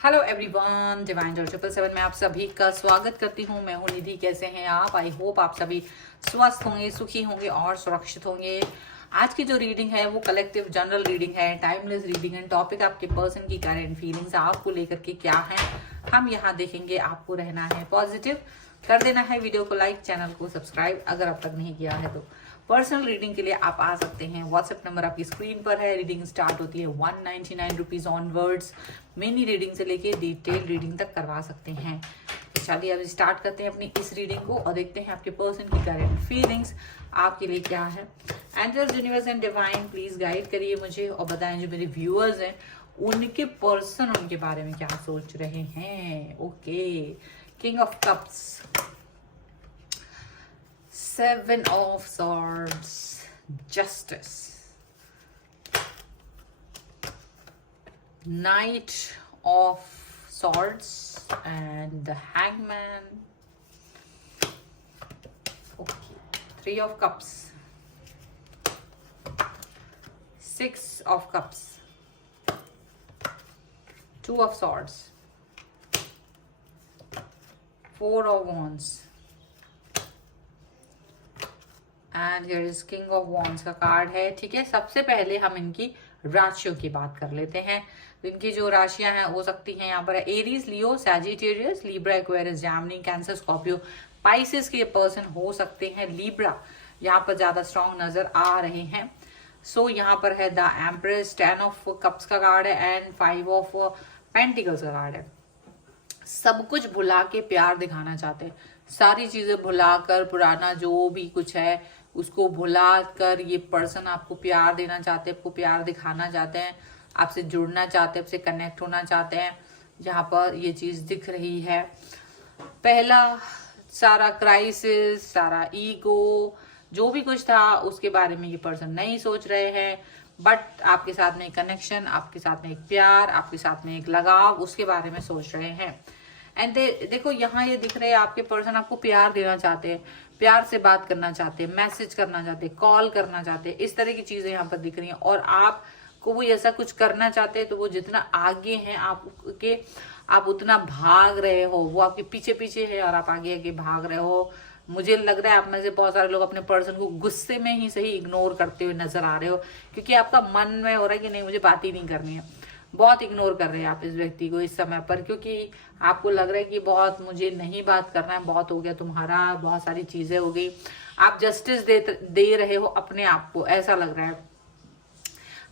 Hello everyone, divine जोर 777 में आप सभी का स्वागत करती हूँ। मैं हूँ निधि। कैसे हैं आप? आई होप आप सभी स्वस्थ होंगे, सुखी होंगे और सुरक्षित होंगे। आज की जो रीडिंग है वो कलेक्टिव जनरल रीडिंग है, टाइमलेस रीडिंग है। टॉपिक आपके पर्सन की करंट फीलिंग्स आपको लेकर के क्या है हम यहाँ देखेंगे। आपको रहना है पॉजिटिव, कर देना है वीडियो को लाइक, चैनल को सब्सक्राइब अगर अब तक नहीं किया है तो। पर्सनल रीडिंग के लिए आप आ सकते हैं। व्हाट्सएप नंबर आपकी स्क्रीन पर है। रीडिंग स्टार्ट होती है 199 रुपीज ऑनवर्ड्स। मिनी रीडिंग से लेके डिटेल रीडिंग तक करवा सकते हैं। तो चलिए अब स्टार्ट करते हैं अपनी इस रीडिंग को और देखते हैं आपके पर्सन की करंट फीलिंग्स आपके लिए क्या है। Angels, universe and divine please guide करिए मुझे और बताएं जो मेरे व्यूअर्स हैं उनके पर्सन उनके बारे में क्या सोच रहे हैं। Okay, king of cups, Seven of Swords, Justice, Knight of Swords and the Hangman. Okay, Three of Cups, Six of Cups, Two of Swords, Four of Wands and here is king of wands का card है। ठीक है, सबसे पहले हम इनकी राशियों की बात कर लेते हैं। तो इनकी जो राशियां हैं हो सकती हैं यहाँ पर Aries, Leo, Sagittarius, Libra, Aquarius, Gemini, Cancer, Scorpio, Pisces के पर्सन हो सकते हैं। लिब्रा यहाँ पर ज्यादा स्ट्रॉन्ग नजर आ रहे हैं। सो यहाँ पर है द एम्प्रेस, 10 ऑफ कप्स का कार्ड है एंड 5 ऑफ पेंटिकल्स का कार्ड है। सब कुछ भुला के प्यार दिखाना चाहते हैं। सारी चीजें भुलाकर, पुराना जो भी कुछ है उसको भुला कर ये पर्सन आपको प्यार देना चाहते हैं, आपको प्यार दिखाना चाहते हैं, आपसे जुड़ना चाहते हैं, आपसे कनेक्ट होना चाहते हैं। जहां पर ये चीज दिख रही है, पहला सारा क्राइसिस, सारा ईगो, जो भी कुछ था उसके बारे में ये पर्सन नहीं सोच रहे हैं। बट आपके साथ में एक कनेक्शन, आपके साथ में एक प्यार, आपके साथ में एक लगाव, उसके बारे में सोच रहे हैं। एंड देखो यहाँ ये दिख रहे हैं आपके पर्सन आपको प्यार देना चाहते हैं, प्यार से बात करना चाहते हैं, मैसेज करना चाहते हैं, कॉल करना चाहते हैं। इस तरह की चीजें यहाँ पर दिख रही हैं। और आपको वो ऐसा कुछ करना चाहते हैं तो वो जितना आगे हैं आपके, आप उतना भाग रहे हो। वो आपके पीछे पीछे है और आप आगे आगे भाग रहे हो। मुझे लग रहा है आप में से बहुत सारे लोग अपने पर्सन को गुस्से में ही सही इग्नोर करते हुए नजर आ रहे हो, क्योंकि आपका मन में हो रहा है कि नहीं मुझे बात ही नहीं करनी है। बहुत इग्नोर कर रहे हैं आप इस व्यक्ति को इस समय पर, क्योंकि आपको लग रहा है कि बहुत मुझे नहीं बात करना है, बहुत हो गया तुम्हारा, बहुत सारी चीजें हो गई। आप जस्टिस दे रहे हो अपने आप को, ऐसा लग रहा है।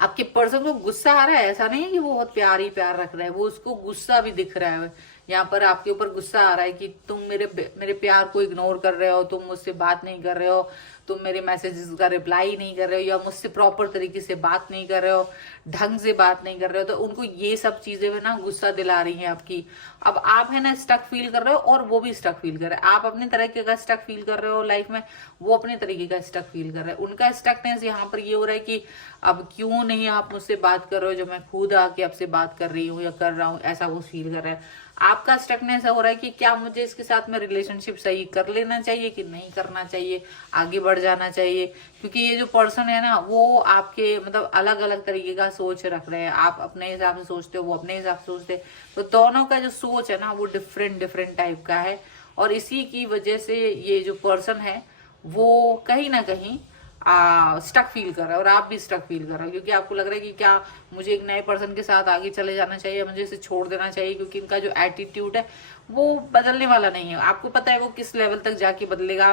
आपके पर्सन को गुस्सा आ रहा है, ऐसा नहीं है कि वो बहुत प्यार ही प्यार रख रहा है, वो उसको गुस्सा भी दिख रहा है। यहाँ पर आपके ऊपर गुस्सा आ रहा है कि तुम मेरे प्यार को इग्नोर कर रहे हो, तुम मुझसे बात नहीं कर रहे हो, तुम मेरे मैसेजेस का रिप्लाई नहीं कर रहे हो, या मुझसे प्रॉपर तरीके से बात नहीं कर रहे हो, ढंग से बात नहीं कर रहे हो। तो उनको ये सब चीजें भी ना गुस्सा दिला रही हैं आपकी। अब आप है ना स्टक फील कर रहे हो और वो भी स्टक फील कर रहे हैं। आप अपने तरीके का स्टक फील कर रहे हो लाइफ में, वो अपने तरीके का स्टक फील कर रहे हैं। उनका स्टकनेस यहाँ पर ये हो रहा है कि अब क्यों नहीं आप मुझसे बात कर रहे हो जो मैं खुद आके आपसे बात कर रही हूँ या कर रहा हूँ, ऐसा वो फील कर रहा है। आपका स्टकनेस हो रहा है कि क्या मुझे इसके साथ में रिलेशनशिप सही कर लेना चाहिए कि नहीं करना चाहिए, आगे बढ़ जाना चाहिए। क्योंकि ये जो पर्सन है ना वो आपके मतलब अलग अलग तरीके का सोच रख रहे हैं। आप अपने हिसाब से सोचते हो, वो अपने हिसाब से सोचते हैं। तो दोनों का जो सोच है ना वो डिफरेंट डिफरेंट टाइप का है। और इसी की वजह से ये जो पर्सन है वो कहीं ना कहीं स्टक फील कर रहा है और आप भी स्टक फील कर रहे हो, क्योंकि आपको लग रहा है कि क्या मुझे एक नए पर्सन के साथ आगे चले जाना चाहिए, मुझे इसे छोड़ देना चाहिए, क्योंकि इनका जो एटीट्यूड है वो बदलने वाला नहीं है। आपको पता है वो किस लेवल तक जाके बदलेगा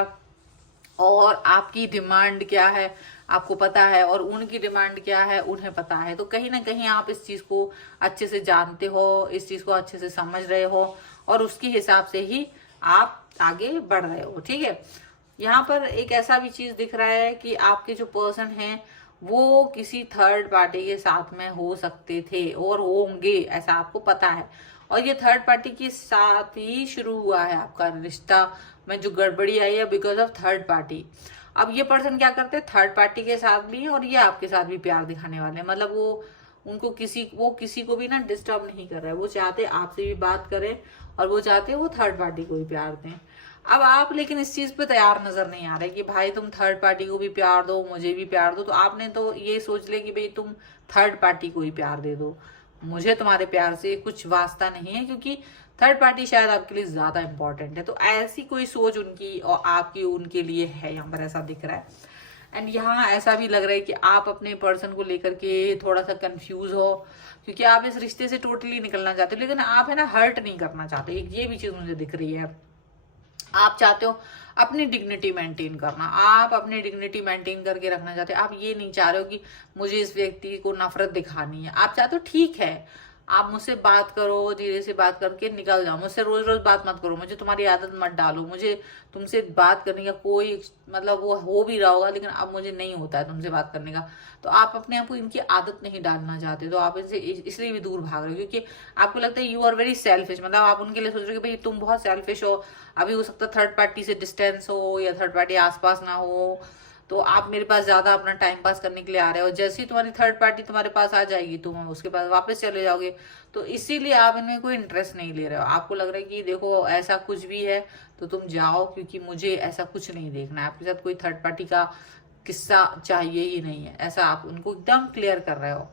और आपकी डिमांड क्या है आपको पता है, और उनकी डिमांड क्या है उन्हें पता है। तो कहीं ना कहीं आप इस चीज को अच्छे से जानते हो, इस चीज को अच्छे से समझ रहे हो और उसके हिसाब से ही आप आगे बढ़ रहे हो। ठीक है, यहाँ पर एक ऐसा भी चीज दिख रहा है कि आपके जो पर्सन हैं वो किसी थर्ड पार्टी के साथ में हो सकते थे और होंगे, ऐसा आपको पता है। और ये थर्ड पार्टी के साथ ही शुरू हुआ है आपका रिश्ता में जो गड़बड़ी आई है बिकॉज ऑफ थर्ड पार्टी। अब ये पर्सन क्या करते हैं, थर्ड पार्टी के साथ भी और ये आपके साथ भी प्यार दिखाने वाले हैं। मतलब वो किसी को भी ना डिस्टर्ब नहीं कर रहा है। वो चाहते आपसे भी बात करें और वो चाहते वो थर्ड पार्टी को भी प्यार दें। अब आप लेकिन इस चीज पे तैयार नजर नहीं आ रहे कि भाई तुम थर्ड पार्टी को भी प्यार दो, मुझे भी प्यार दो। तो आपने तो ये सोच लिया कि भाई तुम थर्ड पार्टी को ही प्यार दे दो। मुझे तुम्हारे प्यार से कुछ वास्ता नहीं है, क्योंकि थर्ड पार्टी शायद आपके लिए ज्यादा इंपॉर्टेंट है। तो ऐसी कोई सोच उनकी और आपकी उनके लिए है, यहाँ पर ऐसा दिख रहा है। एंड यहाँ ऐसा भी लग रहा है कि आप अपने पर्सन को लेकर के थोड़ा सा कंफ्यूज हो, क्योंकि आप इस रिश्ते से टोटली निकलना चाहते हो, लेकिन आप है ना हर्ट नहीं करना चाहते। ये भी चीज मुझे दिख रही है। आप चाहते हो अपनी डिग्निटी मेंटेन करना, आप अपनी डिग्निटी मेंटेन करके रखना चाहते हो। आप ये नहीं चाह रहे हो कि मुझे इस व्यक्ति को नफरत दिखानी है। आप चाहते हो ठीक है, आप मुझसे बात करो, धीरे से बात करके निकल जाओ, मुझसे रोज रोज बात मत करो, मुझे तुम्हारी आदत मत डालो, मुझे तुमसे बात करने का कोई मतलब वो हो भी रहा होगा, लेकिन अब मुझे नहीं होता है तुमसे बात करने का। तो आप अपने आप को इनकी आदत नहीं डालना चाहते, तो आप इनसे इसलिए भी दूर भाग रहे हो, क्योंकि आपको लगता है यू आर वेरी सेल्फिश। मतलब आप उनके लिए सोच रहे हो कि भाई तुम बहुत सेल्फिश हो। अभी हो सकता है थर्ड पार्टी से डिस्टेंस हो या थर्ड पार्टी आसपास ना हो, तो आप मेरे पास ज्यादा अपना टाइम पास करने के लिए आ रहे हो। जैसे ही तुम्हारी थर्ड पार्टी तुम्हारे पास आ जाएगी, तुम उसके पास वापस चले जाओगे। तो इसीलिए आप इनमें कोई इंटरेस्ट नहीं ले रहे हो। आपको लग रहा है कि देखो ऐसा कुछ भी है तो तुम जाओ, क्योंकि मुझे ऐसा कुछ नहीं देखना है। आपके साथ कोई थर्ड पार्टी का किस्सा चाहिए ही नहीं है, ऐसा आप उनको एकदम क्लियर कर रहे हो।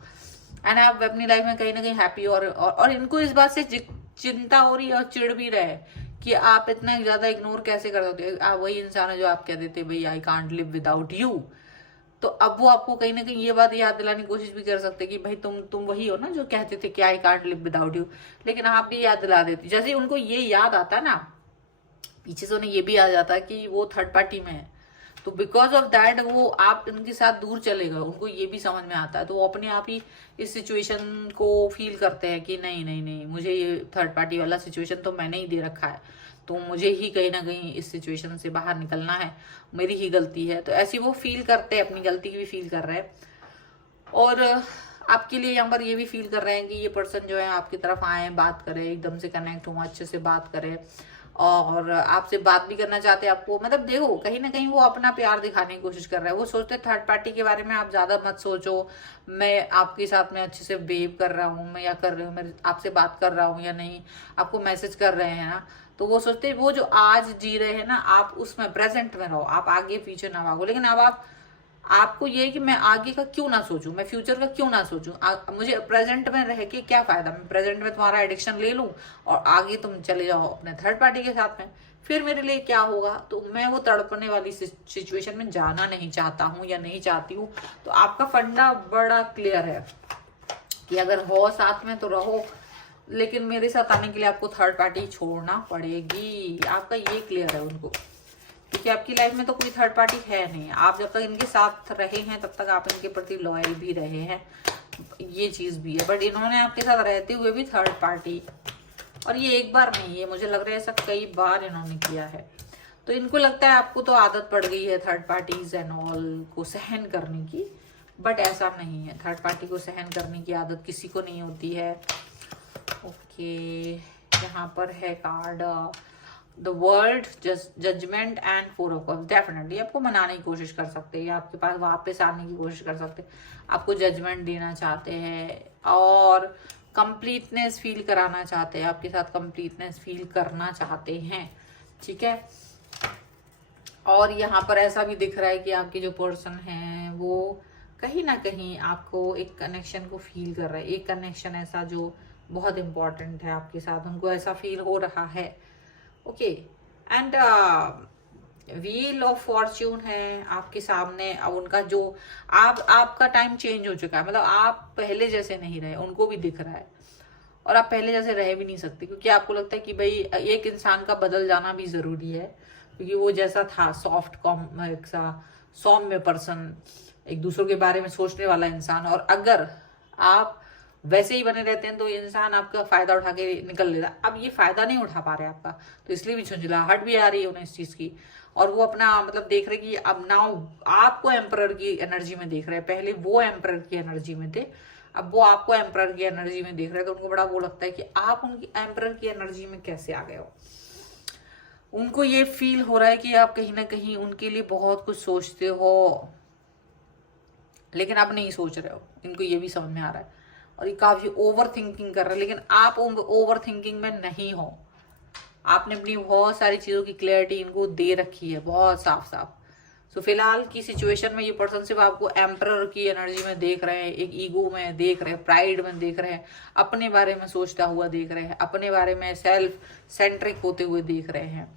एंड आप अपनी लाइफ में कहीं ना कहीं हैप्पी और इनको इस बात से चिंता हो रही है और चिढ़ भी रहे कि आप इतना ज्यादा इग्नोर कैसे कर सकते हो। आप वही इंसान है जो आप कह देते भाई I can't live without you. तो अब वो आपको कहीं ना कहीं ये बात याद दिलाने की कोशिश भी कर सकते कि भाई तुम वही हो ना जो कहते थे कि I can't live without you, लेकिन आप भी याद दिला देते। जैसे ही उनको ये याद आता है ना, पीछे से उन्हें ये भी आ जाता है कि वो थर्ड पार्टी में है, तो बिकॉज ऑफ दैट वो आप उनके साथ दूर चले गए। उनको ये भी समझ में आता है, तो वो अपने आप ही इस सिचुएशन को फील करते हैं कि नहीं नहीं नहीं, मुझे ये थर्ड पार्टी वाला सिचुएशन तो मैंने ही दे रखा है, तो मुझे ही कहीं ना कहीं इस सिचुएशन से बाहर निकलना है, मेरी ही गलती है। तो ऐसी वो फील करते हैं, अपनी गलती की भी फील कर रहे हैं। और आपके लिए यहाँ पर ये भी फील कर रहे हैं कि ये पर्सन जो है आपकी तरफ आए, बात करे, एकदम से कनेक्ट हो, अच्छे से बात करे और आपसे बात भी करना चाहते हैं आपको। मतलब देखो कहीं ना कहीं वो अपना प्यार दिखाने की कोशिश कर रहा है। वो सोचते हैं थर्ड पार्टी के बारे में आप ज्यादा मत सोचो, मैं आपके साथ में अच्छे से वेव कर रहा हूँ, मैं या कर रही हूँ, मैं आपसे बात कर रहा हूँ या नहीं, आपको मैसेज कर रहे हैं ना। तो वो सोचते हैं वो जो आज जी रहे हैं ना, आप उसमें प्रेजेंट में रहो, आप आगे पीछे ना भागो। लेकिन अब आपको ये है कि मैं आगे का क्यों ना सोचूं, मैं फ्यूचर का क्यों ना सोचूं, मुझे प्रेजेंट में रह के क्या फायदा। मैं प्रेजेंट में तुम्हारा एडिक्शन ले लूं और आगे तुम चले जाओ अपने थर्ड पार्टी के साथ में, फिर मेरे लिए क्या होगा। तो मैं वो तड़पने वाली सिचुएशन में जाना नहीं चाहता हूँ या नहीं चाहती हूँ। तो आपका फंडा बड़ा क्लियर है कि अगर हो साथ में तो रहो, लेकिन मेरे साथ आने के लिए आपको थर्ड पार्टी छोड़ना पड़ेगी। आपका ये क्लियर है उनको, क्योंकि आपकी लाइफ में तो कोई थर्ड पार्टी है नहीं। आप जब तक इनके साथ रहे हैं तब तक आप इनके प्रति लॉयल भी रहे हैं, ये चीज भी है। बट इन्होंने आपके साथ रहते हुए भी थर्ड पार्टी, और ये एक बार नहीं है, मुझे लग रहा है ऐसा कई बार इन्होंने किया है। तो इनको लगता है आपको तो आदत पड़ गई है थर्ड पार्टीज एंड ऑल को सहन करने की, बट ऐसा नहीं है। थर्ड पार्टी को सहन करने की आदत किसी को नहीं होती है। ओके, यहाँ पर है card the world, judgement and four of cups. Definitely आपको मनाने की कोशिश कर सकते हैं, आपके पास वापस आने की कोशिश कर सकते हैं, आपको जजमेंट देना चाहते हैं और कंप्लीटनेस फील कराना चाहते हैं, आपके साथ कंप्लीटनेस फील करना चाहते हैं। ठीक है, और यहाँ पर ऐसा भी दिख रहा है कि आपके जो पर्सन है वो कहीं ना कहीं आपको एक कनेक्शन को फील कर रहा है, एक कनेक्शन ऐसा जो बहुत इंपॉर्टेंट है आपके साथ, उनको ऐसा फील हो रहा है। Okay, and wheel of Fortune है आपके सामने। अब उनका जो आपका टाइम चेंज हो चुका है, मतलब आप पहले जैसे नहीं रहे, उनको भी दिख रहा है, और आप पहले जैसे रह भी नहीं सकते, क्योंकि आपको लगता है कि भाई एक इंसान का बदल जाना भी जरूरी है, क्योंकि वो जैसा था सॉफ्ट सौम्य पर्सन, एक दूसरों के बारे में सोचने वाला इंसान, और अगर आप वैसे ही बने रहते हैं तो इंसान आपका फायदा उठा के निकल लेता। अब ये फायदा नहीं उठा पा रहे आपका, तो इसलिए भी झुंझलाहट भी आ रही है उन्हें इस चीज की। और वो अपना मतलब देख रहे कि अब नाउ आपको एम्परर की एनर्जी में देख रहे हैं, पहले वो एम्परर की एनर्जी में थे, अब वो आपको एम्परर की एनर्जी में देख रहे हैं। तो उनको बड़ा वो लगता है कि आप उनकी एम्परर की एनर्जी में कैसे आ गए हो। उनको ये फील हो रहा है कि आप कहीं ना कहीं उनके लिए बहुत कुछ सोचते हो, लेकिन आप नहीं सोच रहे हो, इनको ये भी समझ में आ रहा है। और ये काफी ओवर थिंकिंग कर रहे हैं, लेकिन आप ओवर थिंकिंग में नहीं हो। आपने अपनी बहुत सारी चीजों की क्लैरिटी इनको दे रखी है, बहुत साफ साफ। सो फिलहाल की सिचुएशन में ये पर्सन सिर्फ आपको एम्परर की एनर्जी में देख रहे हैं, एक ईगो में देख रहे हैं, प्राइड में देख रहे हैं, अपने बारे में सोचता हुआ देख रहे हैं, अपने बारे में सेल्फ सेंट्रिक होते हुए देख रहे हैं।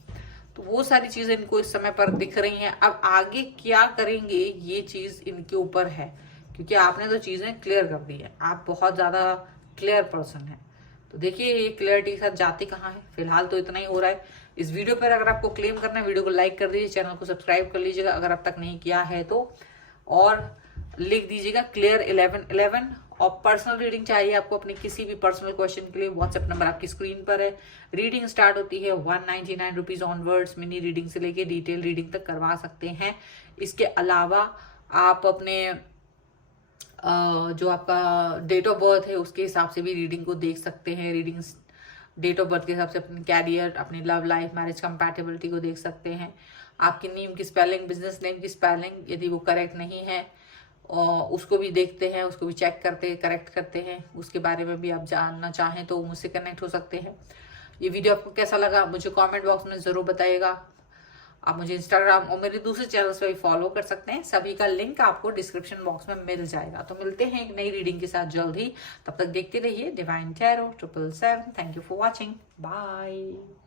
तो वो सारी चीजें इनको इस समय पर दिख रही हैं। अब आगे क्या करेंगे ये चीज इनके ऊपर है, क्योंकि आपने तो चीजें क्लियर कर दी है, आप बहुत ज्यादा क्लियर पर्सन है। तो देखिए ये क्लियरिटी के साथ जाते कहाँ है। फिलहाल तो इतना ही हो रहा है। इस वीडियो पर अगर आपको क्लेम करना है, वीडियो को लाइक कर दीजिए, चैनल को सब्सक्राइब कर लीजिएगा अगर अब तक नहीं किया है तो, और लिख दीजिएगा क्लियर 1111। और पर्सनल रीडिंग चाहिए आपको अपने किसी भी पर्सनल क्वेश्चन के लिए, व्हाट्सएप नंबर आपकी स्क्रीन पर है। रीडिंग स्टार्ट होती है 199 रुपीज ऑनवर्ड्स। मिनी रीडिंग से लेके डिटेल रीडिंग तक करवा सकते हैं। इसके अलावा आप अपने जो आपका डेट ऑफ बर्थ है उसके हिसाब से भी रीडिंग को देख सकते हैं। रीडिंग डेट ऑफ बर्थ के हिसाब से अपने कैरियर, अपनी लव लाइफ, मैरिज कंपैटिबिलिटी को देख सकते हैं। आपके नेम की स्पेलिंग, बिजनेस नेम की स्पेलिंग यदि वो करेक्ट नहीं है और उसको भी देखते हैं, उसको भी चेक करते हैं, करेक्ट करते हैं। उसके बारे में भी आप जानना चाहें तो मुझसे कनेक्ट हो सकते हैं। ये वीडियो आपको कैसा लगा मुझे कमेंट बॉक्स में जरूर बताइएगा। आप मुझे इंस्टाग्राम और मेरे दूसरे चैनल्स पर भी फॉलो कर सकते हैं, सभी का लिंक आपको डिस्क्रिप्शन बॉक्स में मिल जाएगा। तो मिलते हैं एक नई रीडिंग के साथ जल्द ही, तब तक देखते रहिए divine tarot 777। Thank you for watching, bye.